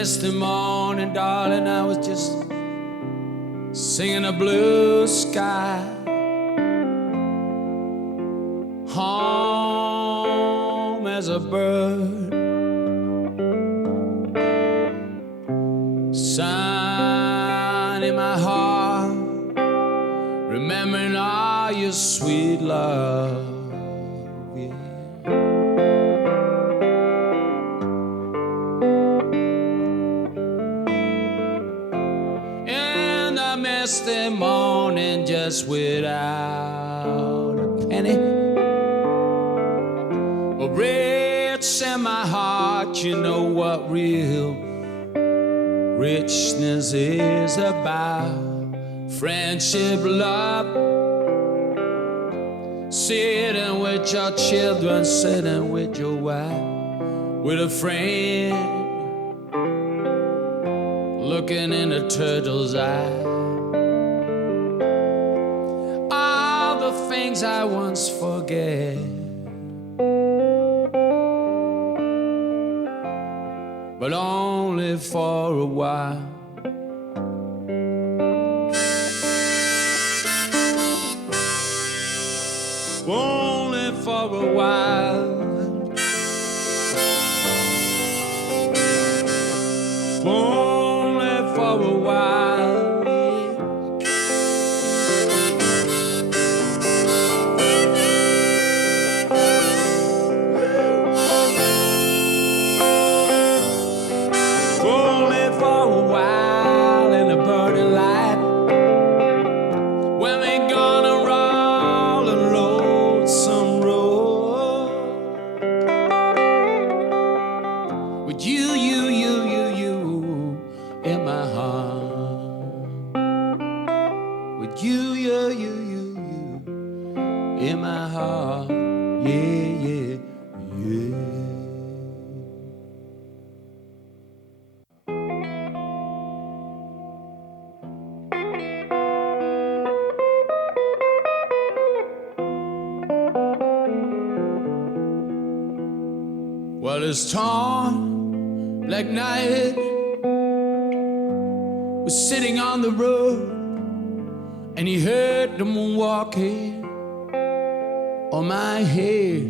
misty morning, darling, I was just singing a blue sky. Home as a bird, sun in my heart, remembering all your sweet love. Misty morning, just without a penny, a rich in my heart. You know what real richness is about. Friendship, love, sitting with your children, sitting with your wife, with a friend, looking in a turtle's eye. Things I once forget, but only for a while. Only for a while. Only for a while. Well, it's torn black night was sitting on the road, and he heard the moon walking on my head.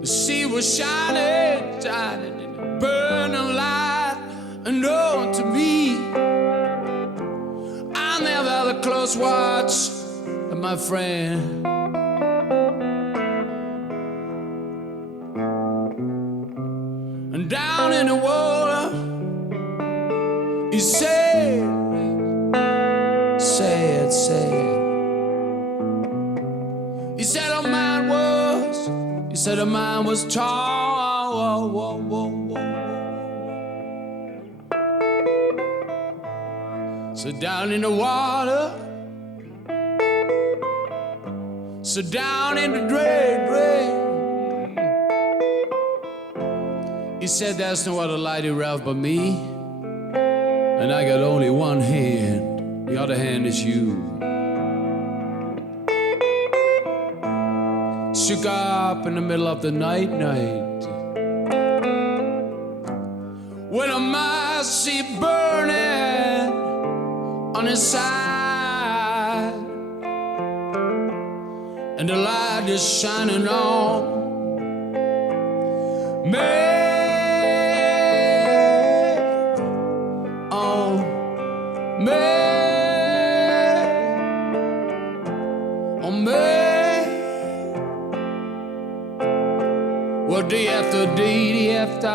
The sea was shining, shining in a burning light, and oh, to me, I never had a close watch of my friend. And down in the water, he said, sad, sad. He said a man was tall. So down in the water, so down in the drain. He said there's no other light around but me, and I got only one hand, the other hand is you. Shook up in the middle of the night, when a mercy burning on his side, and the light is shining on me. Well, day after day, day after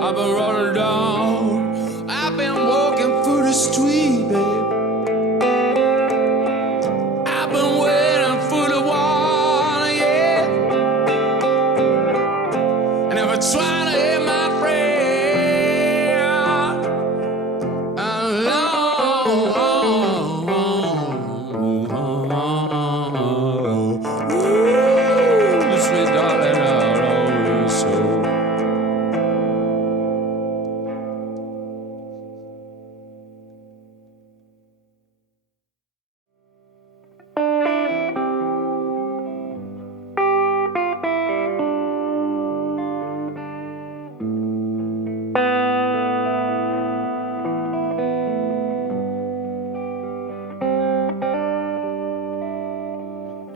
I've been running down, I've been walking through the street, babe. I've been waiting for the water, yeah. And I've been trying to hit my friend,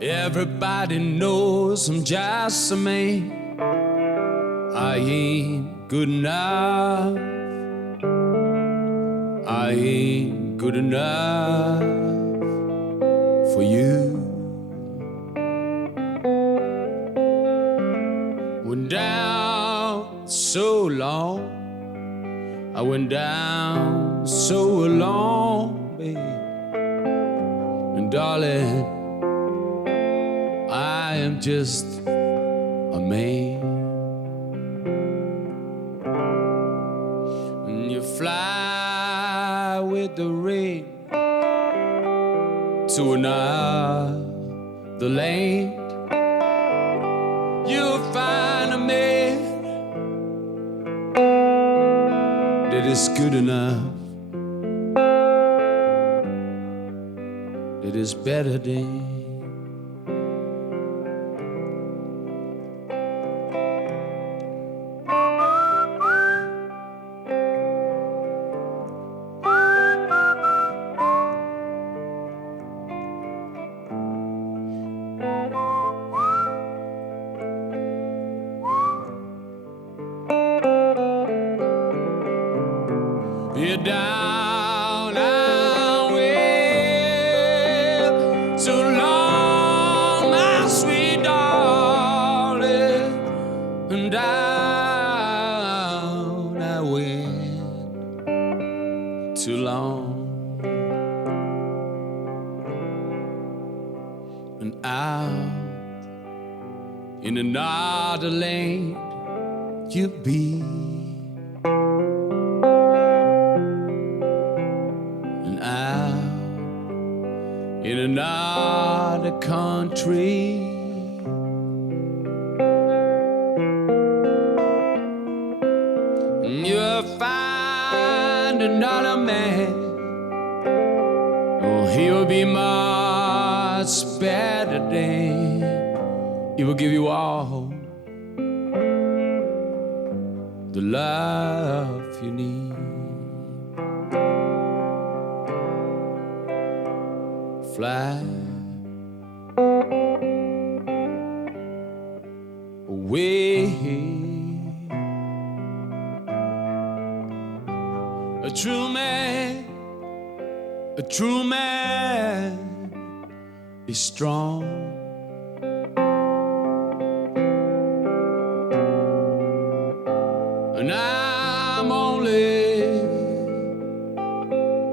Everybody knows I'm just a man. I ain't good enough. I ain't good enough for you. Went down so long. I went down so long, babe. And darling, I am just a man. And you fly with the rain to another land. You'll find a man that is good enough, that is better than. You're down and well, so long, my sweet darling, and down I went too long, and out in another land you be. In another country, you'll find another man. Oh, he will be much better than. He will give you all the love you need. Fly away. A true man is strong. And I'm only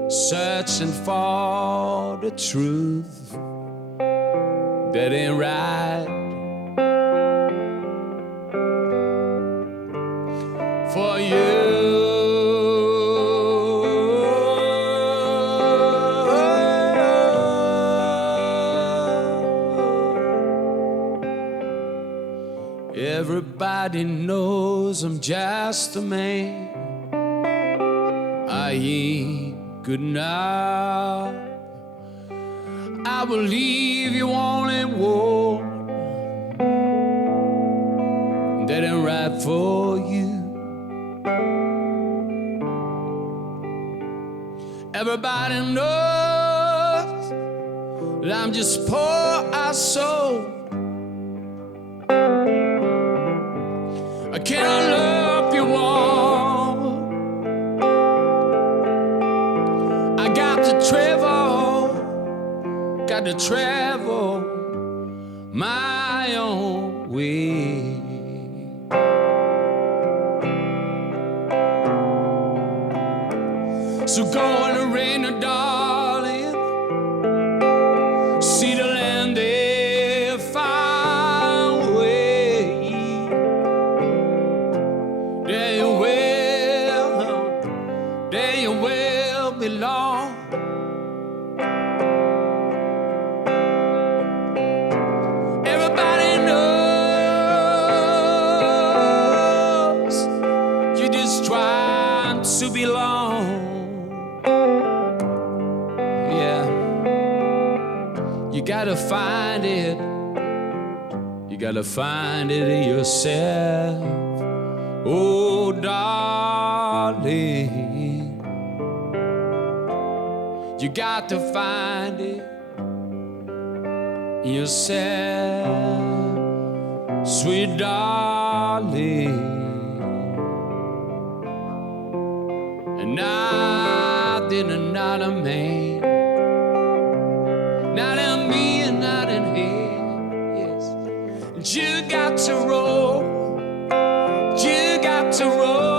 searching for the truth that ain't right for you. Everybody knows I'm just a man. I ain't good enough. I believe you only want that ain't right for you. Everybody knows that I'm just poor as soul. I cannot love you all. I got to travel my own way. So go in the rain, darling, see the land they far away. There you will belong. Everybody knows you're just trying to belong. Yeah, you gotta find it. You gotta find it in yourself. Oh, darling, you got to find it in yourself, sweet darling. And nothing and not a man, not in me and not in him, yes. And you got to roll, you got to roll.